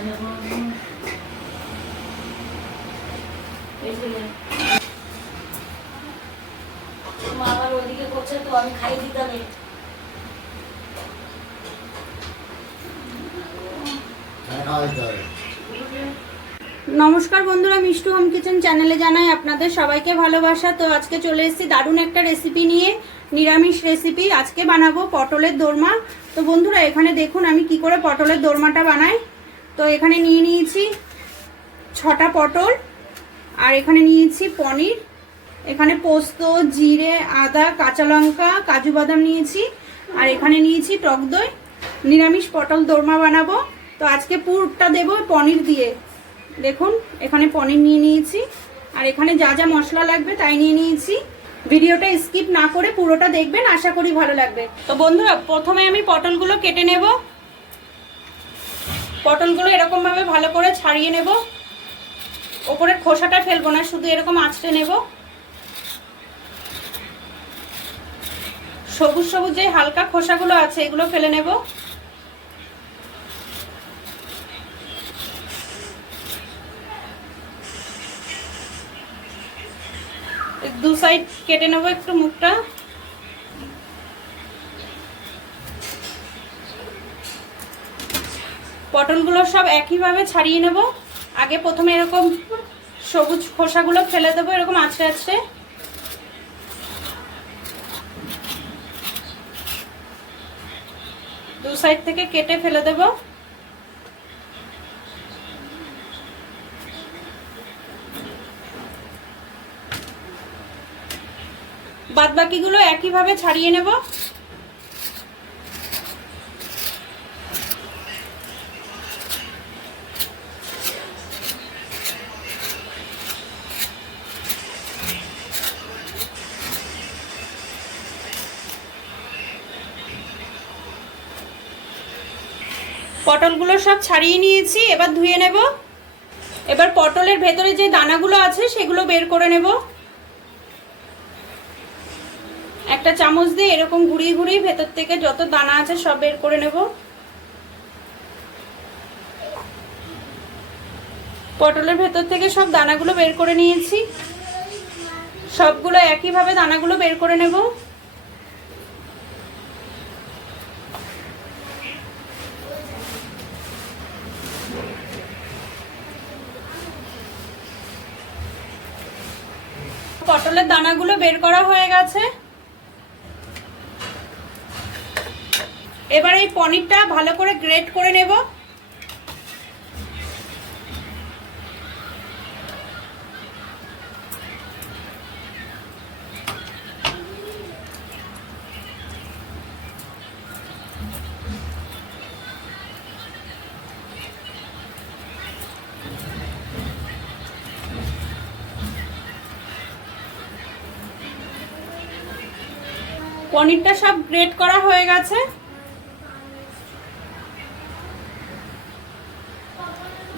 আবার ওইদিকে করছে তো আমি খাই দিতে হবে। নমস্কার বন্ধুরা, মিষ্টু হোম কিচেন চ্যানেলে জানাই আপনাদের সবাইকে ভালোবাসা। তো আজকে চলে এসেছি দারুণ একটা রেসিপি নিয়ে, নিরামিষ রেসিপি। আজকে বানাবো পটলের দোরমা। তো বন্ধুরা এখানে দেখুন আমি কি করে পটলের দোরমাটা বানাই। তো এখানে নিয়ে নিয়েছি 6টা পটল, আর এখানে নিয়েছি পনির, এখানে পোস্ত, জিরে, আদা, কাঁচা লঙ্কা, কাজু বাদাম নিয়েছি, আর এখানে নিয়েছি টক দই। নিরামিষ পটল দোরমা বানাবো। তো আজকে পুরটা দেবো পনির দিয়ে। দেখুন এখানে পনির নিয়ে নিয়েছি, আর এখানে যা যা মশলা লাগবে তাই নিয়ে নিয়েছি। ভিডিওটা স্কিপ না করে পুরোটা দেখবেন, আশা করি ভালো লাগবে। তো বন্ধুরা প্রথমে আমি পটলগুলো কেটে নেব। পটলগুলো এরকম ভাবে ভালো করে ছাড়িয়ে নেব, ওপরের খোসাটা ফেলবো না, শুধু এরকম আঁচড়ে নেব। সবুজ সবুজ যে হালকা খোসাগুলো আছে এগুলো ফেলে নেব। দু সাইড কেটে নেব একটু মুখটা। পটলগুলো সব একইভাবে ছাড়িয়ে নেব। আগে প্রথমে এরকম সবুজ খোসাগুলো ফেলে দেবো, এরকম আঁচড়ে আঁচড়ে। দু সাইড থেকে কেটে ফেলে দেব। বাদ বাকিগুলো একইভাবে ছাড়িয়ে নেব। পটলগুলো সব ছাড়িয়ে নিয়েছি, এবার ধুয়ে নেব। এবার পটলের ভেতরে যে দানাগুলো আছে সেগুলো বের করে নেব। একটা চামচ দিয়ে এরকম ঘুরিয়ে ঘুরিয়ে ভেতর থেকে যত দানা আছে সব বের করে নেব। পটলের ভেতর থেকে সব দানাগুলো বের করে নিয়েছি। সবগুলো একইভাবে দানাগুলো বের করে নেব। পটলের দানাগুলো বের করা হয়ে গেছে। এবার এই পনিরটা ভালো করে গ্রেট করে নেব। পনিরটা সব গ্রেট করা হয়ে গেছে।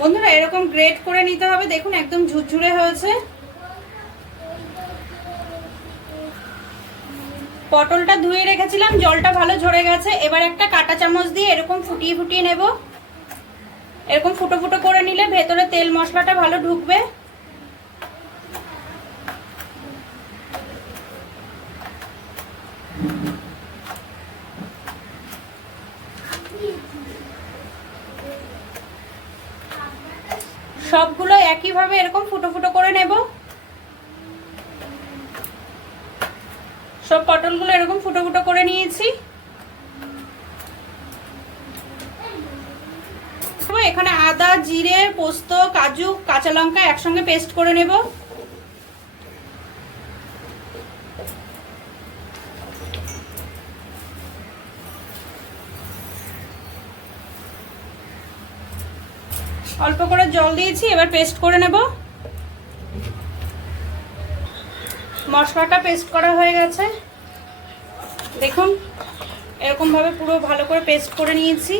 বন্ধুরা এরকম গ্রেট করে নিতে হবে, দেখুন একদম ঝুরঝুরে হয়েছে। পটলটা ধুয়ে রেখেছিলাম, জলটা ভালো ঝরে গেছে। এবার একটা কাঁটা চামচ দিয়ে এরকম ফুটিয়ে ফুটিয়ে নেব। এরকম ফুটো ফুটো করে নিলে ভেতরে তেল মশলাটা ভালো ঢুকবে। সবগুলো একইভাবে এরকম ফুটো ফুটো করে নেব। সব পটলগুলো এরকম ফুটো ফুটো করে নিয়েছি। এখানে আদা, জিরে, পোস্ত, কাজু, কাঁচা লঙ্কা একসঙ্গে পেস্ট করে নেব। অল্প করে জল দিয়েছি, এবার পেস্ট করে নেব। মশলাটা পেস্ট করা হয়ে গেছে, দেখুন এরকম ভাবে পুরো ভালো করে পেস্ট করে নিয়েছি।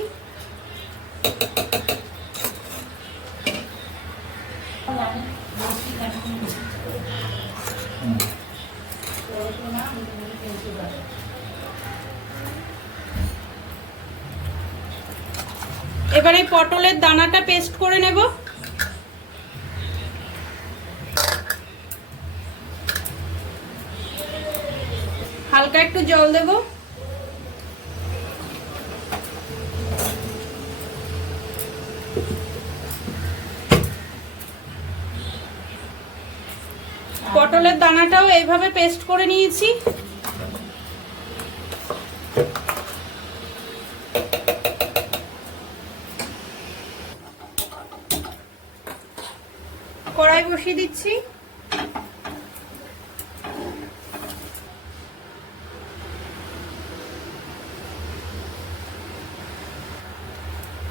এবার এই পটলের দানাটা পেস্ট করে নেব। হালকা একটু জল দেব। পটলের দানাটাও এইভাবে পেস্ট করে নিয়েছি। কড়াই বসিয়ে দিচ্ছি।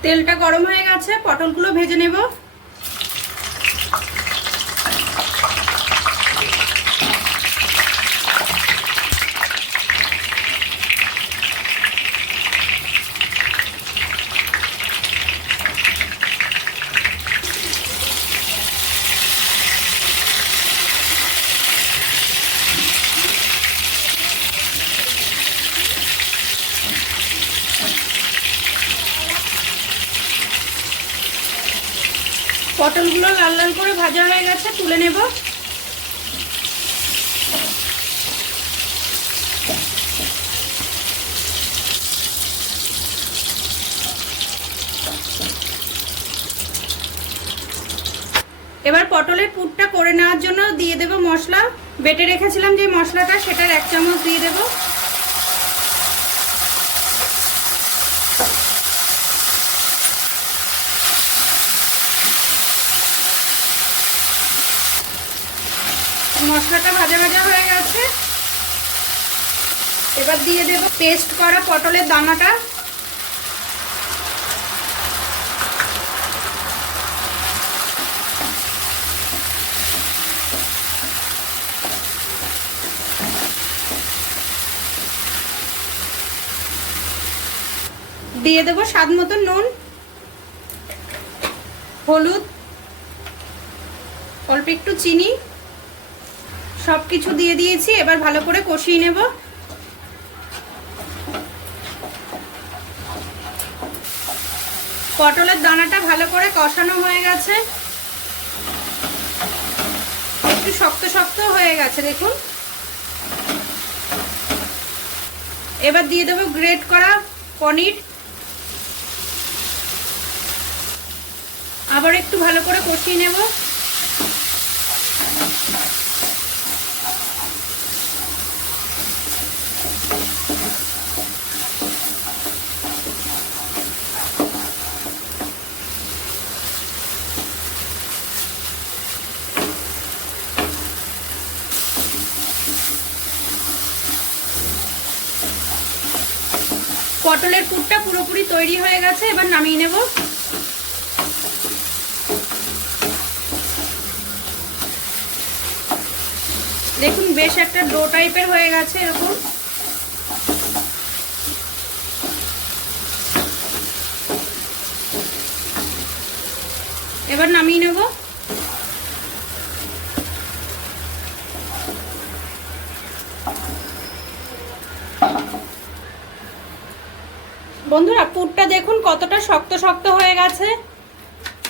তেলটা গরম হয়ে গেছে, পটলগুলো ভেজে নেব। পটলগুলো লাল লাল করে ভাজা হয়ে গেছে, তুলে নেব। এবার পটলের পুরটা করে নেওয়ার জন্য দিয়ে দেব মশলা। বেটে রেখেছিলাম যে মশলাটা, সেটার 1 চামচ দিয়ে দেব। মশলাটা ভাজা ভাজা হয়ে গেছে। এবার দিয়ে দেব পেস্ট করা পটলের দানাটা। দিয়ে দেব স্বাদ মতো নুন, হলুদ, অল্প একটু চিনি, সবকিছু দিয়ে দিয়েছি। এবার ভালো করে কষিয়ে নেব। পটলের দানাটা ভালো করে কষানো হয়ে গেছে, একটু শক্ত শক্ত হয়ে গেছে দেখুন। এবার দিয়ে দেব গ্রেট করা পনির। আবার একটু ভালো করে কষিয়ে নেব। পটলের পুরটা পুরোপুরি তৈরি হয়ে গেছে, এবার নামিয়ে নেব। দেখুন বেশ একটা ডো টাইপের হয়ে গেছে এরকম। এবার নামিয়ে নেব। বন্ধুরা পুরটা দেখুন কতটা শক্ত শক্ত হয়ে গেছে।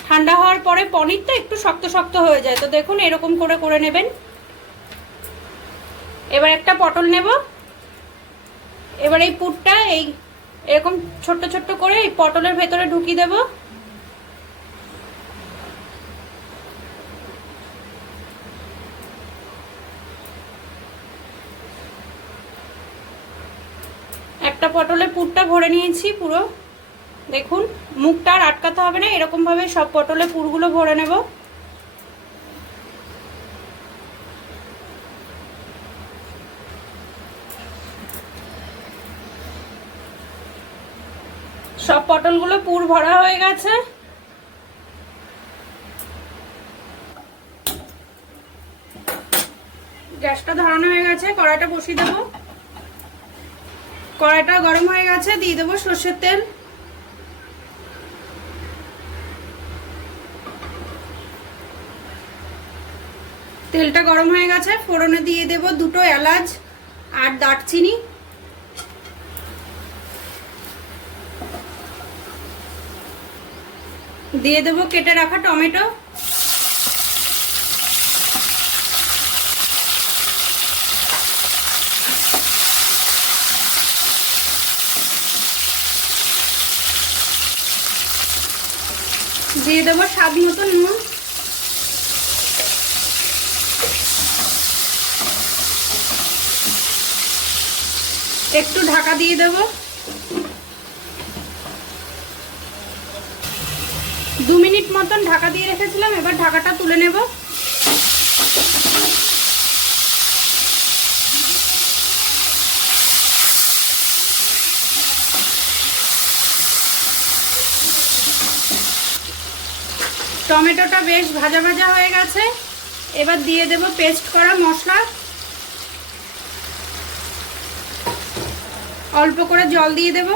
ঠান্ডা হওয়ার পরে পনিরটা একটু শক্ত শক্ত হয়ে যায়, তো দেখুন এরকম করে করে নেবেন। এবার একটা পটল নেব। এবার এই পুরটা এই এরকম ছোট্ট ছোট্ট করে এই পটলের ভেতরে ঢুকিয়ে দেব। একটা পটলের পুরটা ভরে নিয়েছি পুরো। দেখুন মুখটা আর আটকাতে হবে না, এরকম ভাবে সব পটলের পুরগুলো ভরে নেব। সব পটলগুলো পুর ভরা হয়ে গেছে। গ্যাসটা ধরানো হয়ে গেছে, কড়াইটা বসিয়ে দেব। কড়াইটা গরম হয়ে গেছে, দিয়ে দেবো সর্ষের তেল। তেলটা গরম হয়ে গেছে, ফোড়নে দিয়ে দেব 2টো এলাচ আর দারচিনি। দিয়ে দেবো কেটে রাখা টমেটো, দিয়ে দেবো স্বাদ মতো নুন, একটু ঢাকা দিয়ে দেব। 2 মিনিট মতন ঢাকা দিয়ে রেখেছিলাম, এবার ঢাকাটা তুলে নেব। টমেটোটা বেশ ভাজা ভাজা হয়ে গেছে, এবার দিয়ে দেব পেস্ট করা মশলা, অল্প করে জল দিয়ে দেব।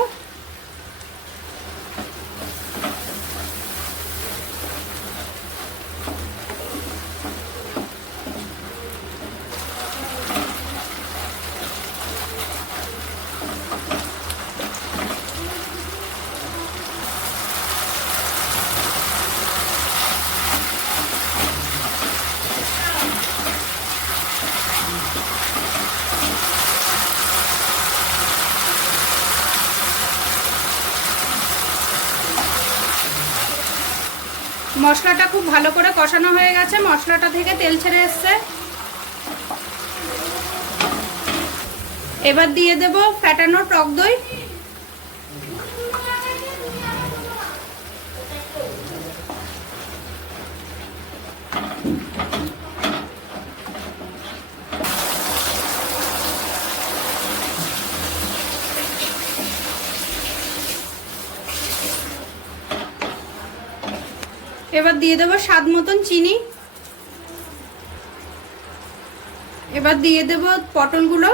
মশলাটা খুব ভালো করে কষানো হয়ে গেছে, মশলাটা থেকে তেল ছেড়ে এসছে। এবার দিয়ে দেব ফ্যাটানো টক দই, এবার দিয়ে দেব স্বাদ মতন চিনি, এবার দিয়ে দেব পটলগুলো,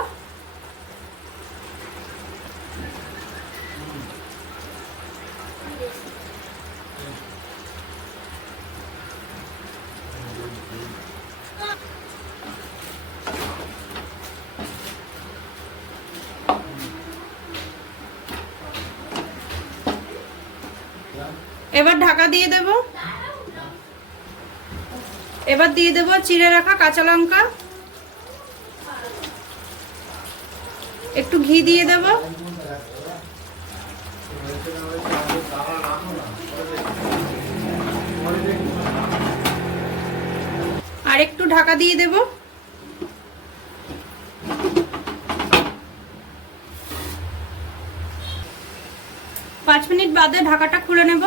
এবার ঢাকা দিয়ে দেব। এবার দিয়ে দেব চিড়ে রাখা কাঁচা লঙ্কা, একটু ঘি দিয়ে দেব, আর একটু ঢাকা দিয়ে দেব। 5 মিনিট বাদে ঢাকাটা খুলে নেব।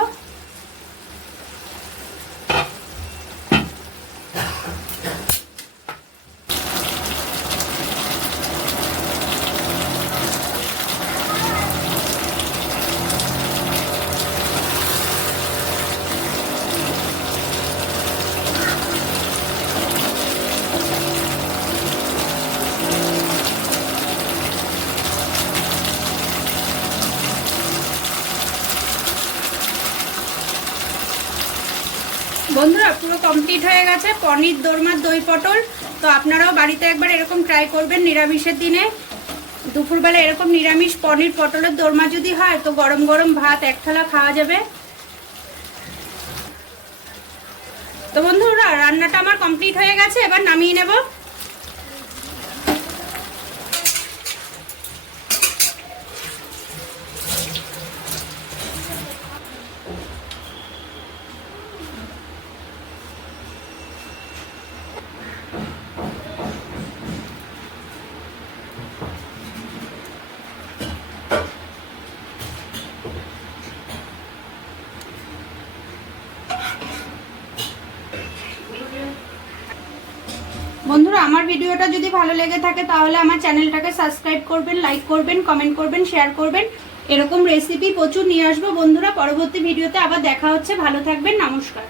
বন্ধুরা পুরো কমপ্লিট হয়ে গেছে পনির দোরমার দই পটল। তো আপনারাও বাড়িতে একবার এরকম ট্রাই করবেন নিরামিষের দিনে। দুপুরবেলা এরকম নিরামিষ পনির পটলের দোরমা যদি হয় তো গরম গরম ভাত এক থালা খাওয়া যাবে। তো বন্ধুরা রান্নাটা আমার কমপ্লিট হয়ে গেছে, এবার নামিয়ে নেব। বন্ধুরা আমার ভিডিওটা যদি ভালো লেগে থাকে তাহলে আমার চ্যানেলটাকে সাবস্ক্রাইব করবেন, লাইক করবেন, কমেন্ট করবেন, শেয়ার করবেন। এরকম রেসিপি প্রচুর নিয়ে আসবো বন্ধুরা। পরবর্তী ভিডিওতে আবার দেখা হচ্ছে। ভালো থাকবেন, নমস্কার।